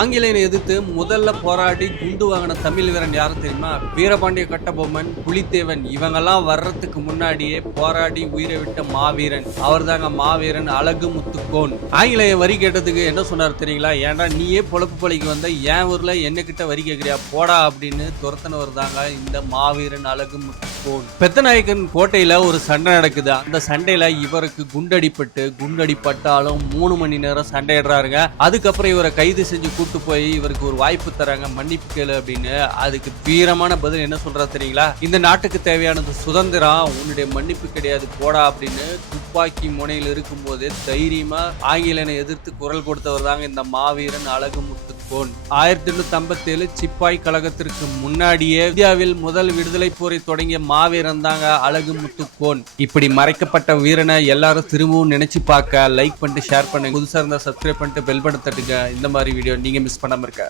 ஆங்கிலேயனை எதிர்த்து முதல்ல போராடி குண்டு வாங்கின தமிழ் வீரன் யாரும் தெரியுமா? வீரபாண்டிய கட்டபொம்மன், புலித்தேவன் இவங்கெல்லாம் வர்றதுக்கு முன்னாடியே போராடி உயிரை விட்ட மாவீரன் அவர் தாங்க மாவீரன் அழகு முத்துக்கோன். ஆங்கிலேய வரி கேட்டதுக்கு என்ன சொன்னார் தெரியுங்களா? ஏன்டா நீயே பொழப்பு பழிக்கு வந்த என் ஊர்ல என்ன கிட்ட வரி கேட்கிறியா போடா அப்படின்னு துரத்தினவர் தாங்க இந்த மாவீரன் அழகு முத்துக்கோன். பெத்தநாயக்கன் கோட்டையில ஒரு சண்டை நடக்குது. அந்த சண்டையில இவருக்கு குண்டடிப்பட்டாலும் 3 மணி நேரம் சண்டையிடுறாருங்க. அதுக்கப்புறம் இவரை கைது செஞ்சு கூட்டு போய் இவருக்கு ஒரு வாய்ப்பு தராங்க, மன்னிப்பு கேளு அப்படின்னு. அதுக்கு வீரமான பதில் என்ன சொல்றா தெரியுங்களா? இந்த நாட்டுக்கு தேவையானது சுதந்திரம், உன்னுடைய மன்னிப்பு கிடையாது போடா அப்படின்னு துப்பாக்கி முனையில் இருக்கும் போதே தைரியமா ஆங்கிலேயனை எதிர்த்து குரல் கொடுத்தவர் தாங்க இந்த மாவீரன் அழகு முத்துக்கோன். 1857 சிப்பாய் கழகத்திற்கு முன்னாடியே இந்தியாவில் முதல் விடுதலை போரை தொடங்கிய மாவீரன் தாங்க அழகு முத்துக்கோன். இப்படி மறைக்கப்பட்ட வீரனை எல்லாரும் திரும்பவும் நினைச்சு பார்க்க லைக் பண்ணிட்டு ஷேர் பண்ணுங்க. புதுசா இருந்தா சப்ஸ்கிரைப் பண்ணிட்டு பெல் பட்டன் தட்டுங்க. இந்த மாதிரி வீடியோ நீங்க மிஸ் பண்ணாம இருக்க.